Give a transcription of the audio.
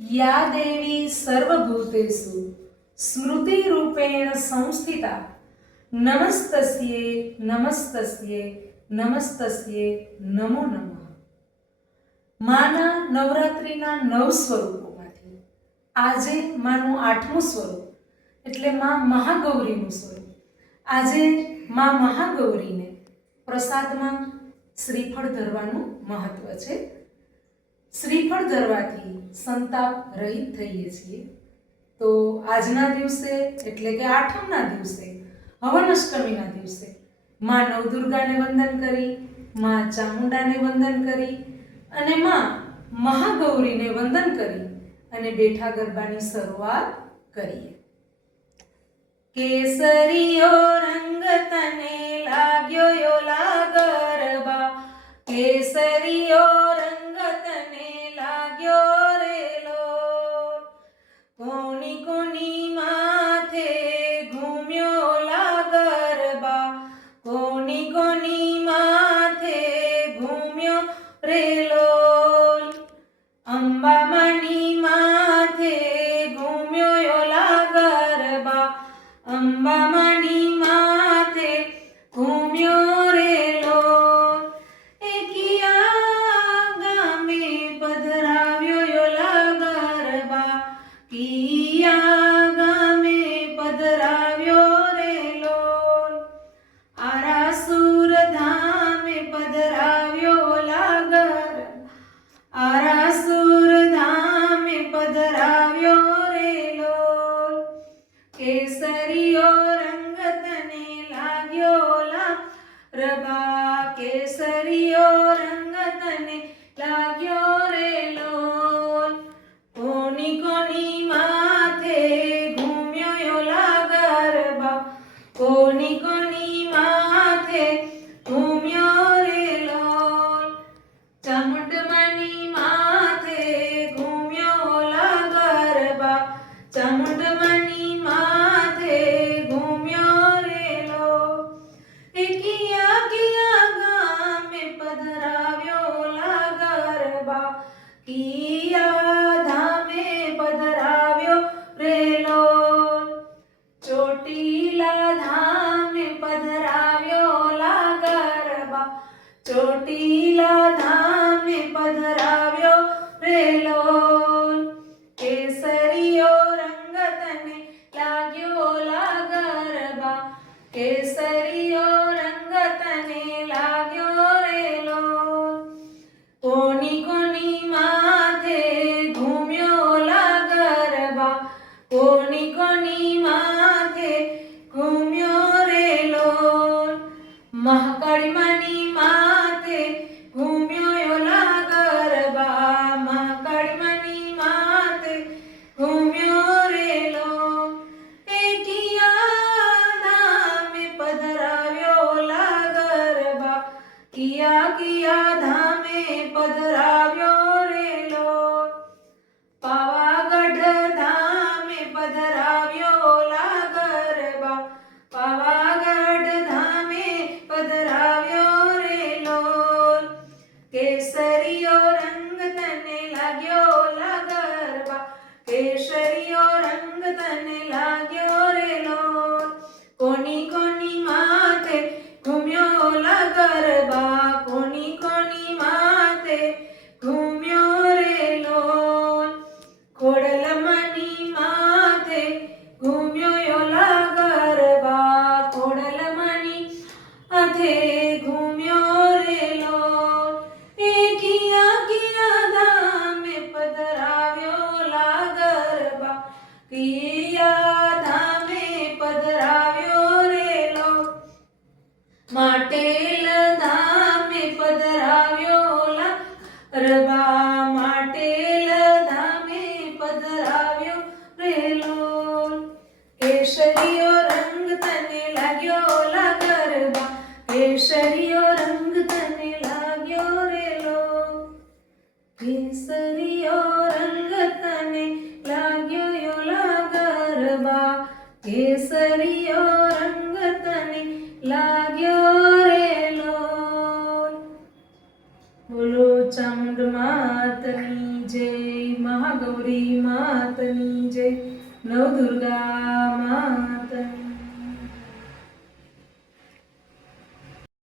या देवी सर्वभूतेषु स्मृतिरूपेण संस्थिता नमस्तस्ये नमस्तस्ये नमस्तस्ये नमो नमः। माना नवरात्रिना 9 स्वरूपोमांथी આજે માનું 8મું સ્વરૂપ એટલે માં મહાગૌરીનું સ્વરૂપ। આજે માં મહાગૌરીને પ્રસાદમાં શ્રીફળ ધરવાનું મહત્વ છે। શ્રીફળ ધરવાથી સંતાપ રહિત થઈએ છીએ। તો આજના દિવસે એટલે કે આઠમના દિવસે હવન અષ્ટમીના દિવસે માં નવદુર્ગાને વંદન કરી, માં ચામુંડાને વંદન કરી અને માં મહાગૌરીને વંદન કરી અને બેઠા ગરબાની શરૂઆત કરીએ। કેસરીયો રંગ તને લાગ્યો યોલા ગરબા, કેસરીયો રંગ તને લાગ્યો રેલો, કોની કોની માથે ઘૂમ્યો લા ગરબા, કોની કોની માથે ઘૂમ્યો રેલો, અંબા માની માથે ઘૂમ્યો યોલા ગરબા, અંબા માની માથે ઘૂમ્યો રેલો, કિયા ગામે પધરાવ્યો યોલા ગરબા, કિયા ગામે પધરાવ્યો રેલો, આરાસુર ધામે પધરાવ્યો લા ગરબા, આરાસુર ધામે પધરાવ્યો રેલો, કેસરીયો રંગ તને લાગ્યો લા રબા, કેસરીયો રંગ તને લાગ્યો રેલો, કોની કોની માથે ઘૂમ્યો યોલા ગરબા, કોની કોની માથે ઘૂમ્યો રેલો, ચામુંડમાની માથે ઘૂમ્યો લા ગરબા, ચામુંડમાની માથે ઘૂમ્યો રેલો, કિયા કિયા ગામે પધરાવ્યો લા ગરબા, કિયા ધામે પધરાવ્યો રેલો, ચોટીલા ધામે પધરાવ્યો લા ગરબા, ચોટીલા ધામે પધરાવ્યો રેલો, કેસરીયો રંગ તને લાગ્યો લા ગરબા, કેસરીયો રંગ તને લાગ્યો રેલો, કોની કોની માથે ઘૂમ્યો લા ગરબા, કોની કોની માથે ઘૂમ્યો રેલો, મહાકાળી માની માથે ઘૂમ્યો યોલા ગરબા, મહાકાળી માની માથે ઘૂમ્યો રેલો, કિયા ધામે પધરાવ્યો લા ગરબા, કિયા કિયા ધામે પધરાવ્યો રેલો, પાવાગઢ ધામે પધરાવ્યો લા ગરબા, પાવાગઢ ધામે પધરાવ્યો રેલો, કેસરીયો રંગ તને લાગ્યો લા ગરબા, કેસરીયો રંગ તને લાગ્યો રેલો, કોની કોની માથે ઘૂમ્યો લા ગરબા, કોની કોની માથે ઘૂમ્યો રેલો, ખોડલમાની માથે ઘૂમ્યો યોલા ગરબા, ખોડલમાની માથે ઘૂમ્યો રેલો, કિયા કિયા ધામે પધરાવ્યો લા ગરબા, કિયા ધામે પધરાવ્યો રેલો, માટેલ ધામે પધરાવ્યો લા ગરબા, માટેલ ધામે પધરાવ્યો રેલો, કેસરીયો રંગ તને લાગ્યો લા ગરબા, કેસરીયો રંગ તને લાગ્યો રેલો, કેસરીયો રંગ તને લાગ્યો યોલા ગરબા, કેસરીયો રંગ તને લાગ્યો રેલો। બોલો ચામુંડ માતની જય, મહાગૌરી માતની જય, નવદુર્ગા માતની